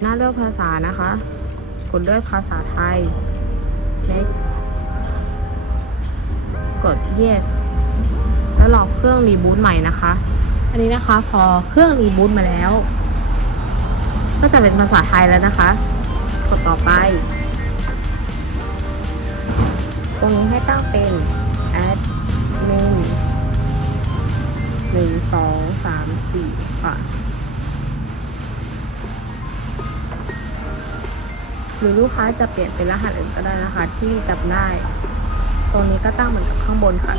หน้าเลือกภาษานะคะกดเลือกภาษาไทย next กด yes แล้วรอเครื่องรีบูตใหม่นะคะ อันนี้นะคะพอเครื่องรีบูตมาแล้ว ก็จะเป็นภาษาไทยแล้วนะคะ กดต่อไป ตรงนี้ให้ตั้งเป็น admin หนึ่งสองสามสี่ค่ะหรือลูกค้าจะเปลี่ยนเป็นรหัสอื่นก็ได้นะคะ ที่จำได้ ตรงนี้ก็ตั้งเหมือนกับข้างบนค่ะ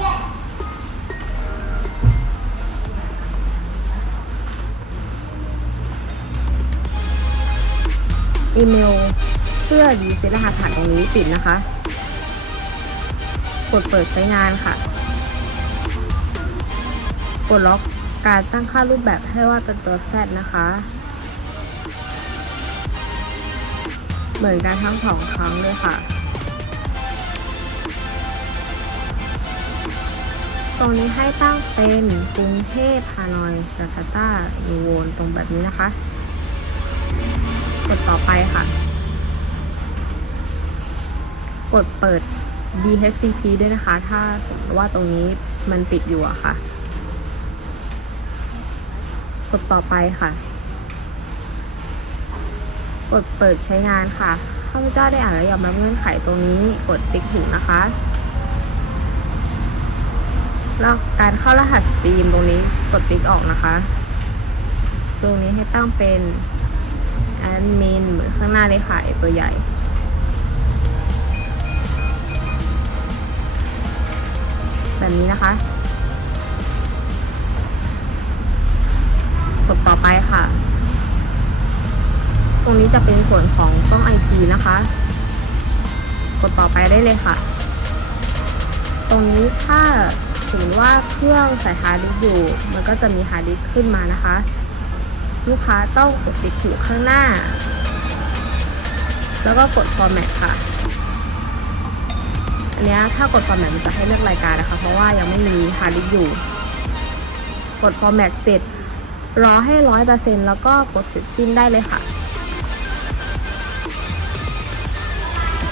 อีเมลเพื่อดีเซตรหัสผ่านตรงนี้ปิดนะคะ กดเปิดใช้งานค่ะ กดล็อกการตั้งค่ารูปแบบให้ว่าเป็นตัว Z นะคะ เหมือนกันทั้งสองครั้งเลยค่ะ ตรงนี้ให้ตั้งเป็นกรุงเทพฮานอยจาการ์ตายูโวนตรงแบบนี้นะคะ กดต่อไปค่ะ กดเปิด DHCP ด้วยนะคะ ถ้าสมมติว่าตรงนี้มันปิดอยู่อะค่ะ กดต่อไปค่ะ กดเปิดใช้งานค่ะข้าพเจ้าได้อ่านและยอมรับเงื่อนไขตรงนี้กดติ๊กถึงนะคะแล้วการเข้ารหัสสตรีมตรงนี้กดติ๊กออกนะคะ ตรงนี้ให้ตั้งเป็นแอดมินเหมือนข้างหน้าเลยค่ะไอตัวใหญ่ แบบนี้นะคะ รงนี้จะเป็นส่วนของกล้อง IP นะคะ กดต่อไปได้เลยค่ะ ตรงนี้ถ้าสมมติว่าเครื่องใส่ฮาร์ดดิสก์อยู่ มันก็จะมีฮาร์ดดิสก์ขึ้นมานะคะ ลูกค้าต้องกดติ๊กถูกข้างหน้า แล้วก็กด format ค่ะ อันนี้ถ้ากด format มันจะให้เลือกรายการนะคะ เพราะว่ายังไม่มีฮาร์ดดิสก์อยู่ กด format เสร็จรอให้ร้อยเปอร์เซ็นต์แล้วก็กดเสร็จสิ้นได้เลยค่ะ